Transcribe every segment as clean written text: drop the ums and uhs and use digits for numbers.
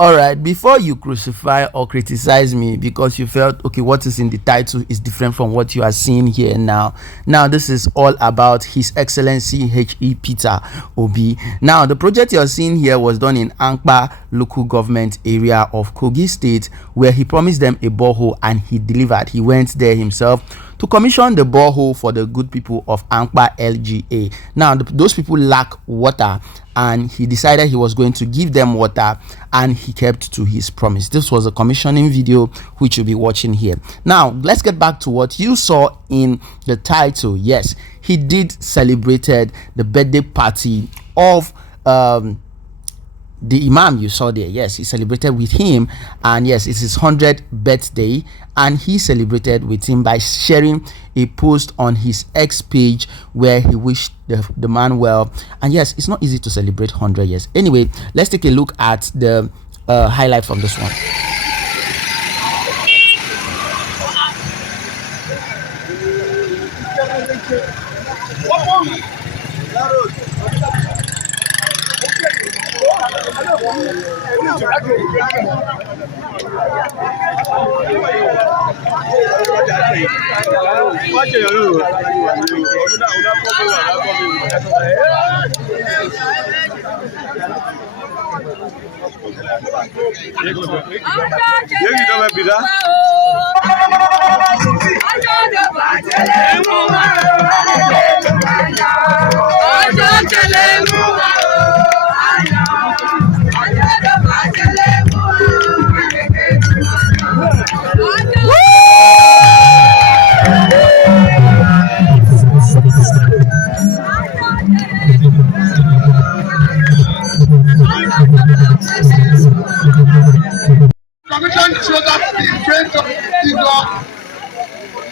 All right, before you crucify or criticize me because you felt okay, what is in the title is different from what you are seeing here now. Now, this is all about His Excellency H.E. Peter Obi. Now, the project you're seeing here was done in Ankpa local government area of Kogi State, where he promised them a borehole and he delivered. He went there himself to commission the borehole for the good people of Ankpa LGA. Now, those people lack water, and he decided he was going to give them water, and he kept to his promise. This was a commissioning video which you'll be watching here. Now, let's get back to what you saw in the title. Yes, he did celebrated the birthday party of the imam you saw there. Yes, he celebrated with him, and yes, it's his 100th birthday, and he celebrated with him by sharing a post on his X page where he wished the man well. And yes, it's not easy to celebrate 100 years. Anyway, let's take a look at the highlight from this one.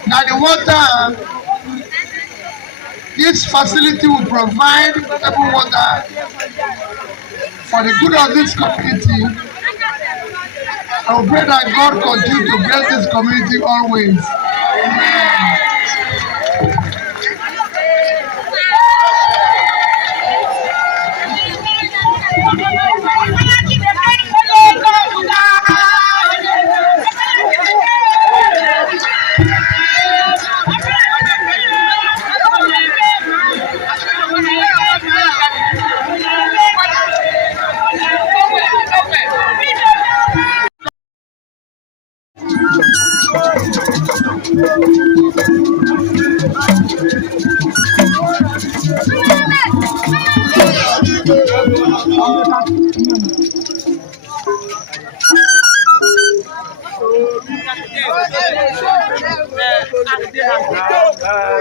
Now the water, this facility will provide potable water for the good of this community. I pray that God continue to bless this community always. Amen.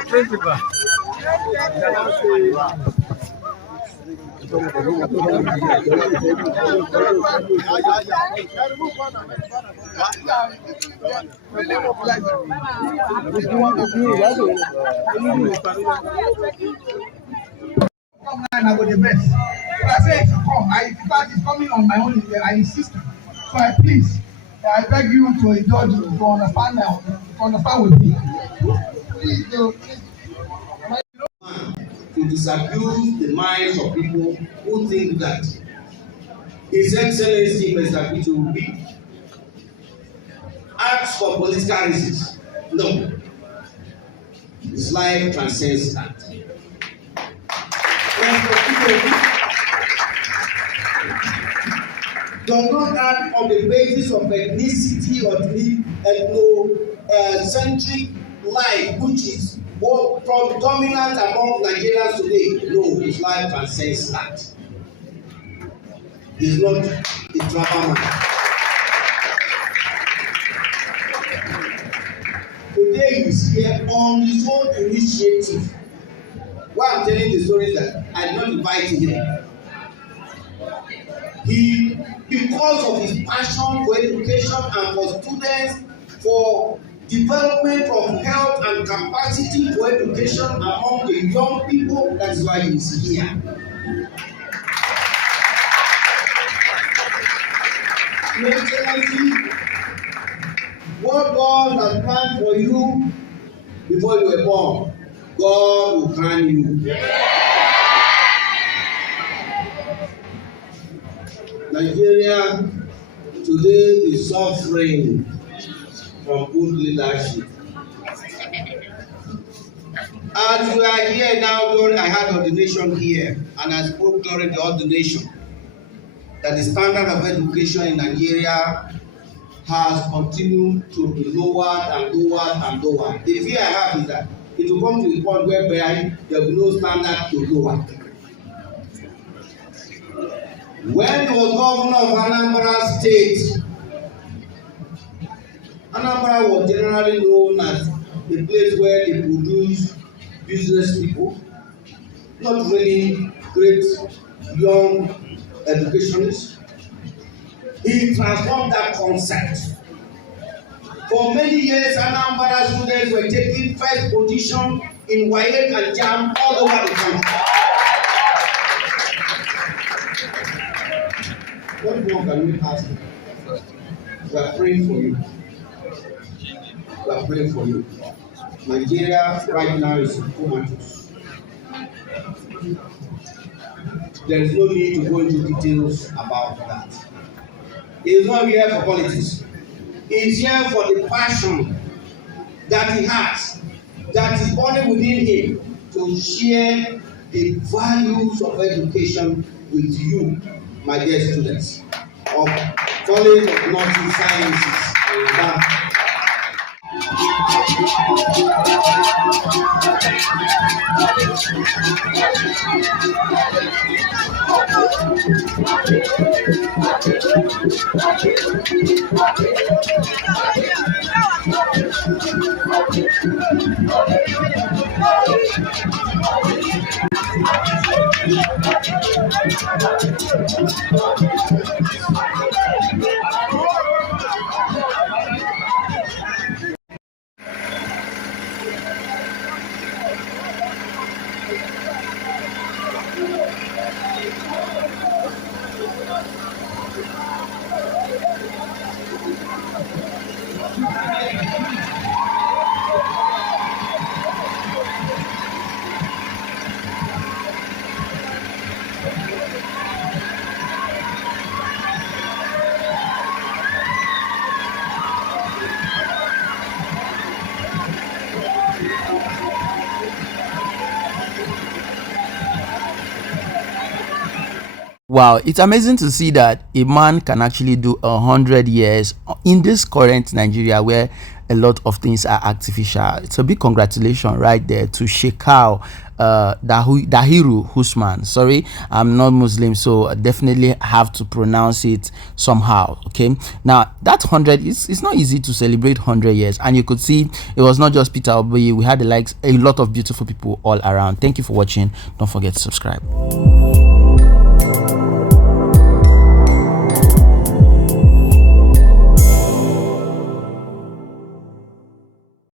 Principal. I got the best. But I said, come, because it's coming on my own, I insist. So I please, I beg you to indulge, to understand now, to understand with me. Please do. To disabuse the minds of people who think that His Excellency Mr. Peter Obi acts for political reasons. No. His life transcends that. Does not act on the basis of ethnicity or ethnocentric life, which is dominant among Nigerians today. No, his life transcends that. He's not a drama man. Today he's here on his own initiative. Why I'm telling the story is that I did not invite him. He, because of his passion for education and for students, for development of health and capacity for education among the young people, that's why he's here. Excellency, what God has planned for you before you were born, God will grant you. Nigeria today is suffering from good leadership. As we are here now, I had ordination here, and I spoke during the ordination that the standard of education in Nigeria has continued to be lower and lower and lower. The fear I have is that it will come to a point whereby there will be no standard to lower. When he was governor of Anambra State, Anambra was generally known as the place where they produce business people, not really great young educationists. He transformed that concept. For many years, Anambra students were taking first position in WAEC and JAM all over the country. What more can we ask? We are praying for you. We are praying for you. Nigeria right now is comatose. There is no need to go into details about that. He is not here for politics. He is here for the passion that he has, that is burning within him to share the values of education with you, my dear students of College of Nursing Sciences. Wow, it's amazing to see that a man can actually do 100 years in this current Nigeria where a lot of things are artificial. It's a big congratulations right there to Sheikuh Dahiru Usman. Sorry, I'm not Muslim, so I definitely have to pronounce it somehow. Okay, now that 100 it's not easy to celebrate 100 years, and you could see it was not just Peter Obi. We had a lot of beautiful people all around. Thank you for watching. Don't forget to subscribe.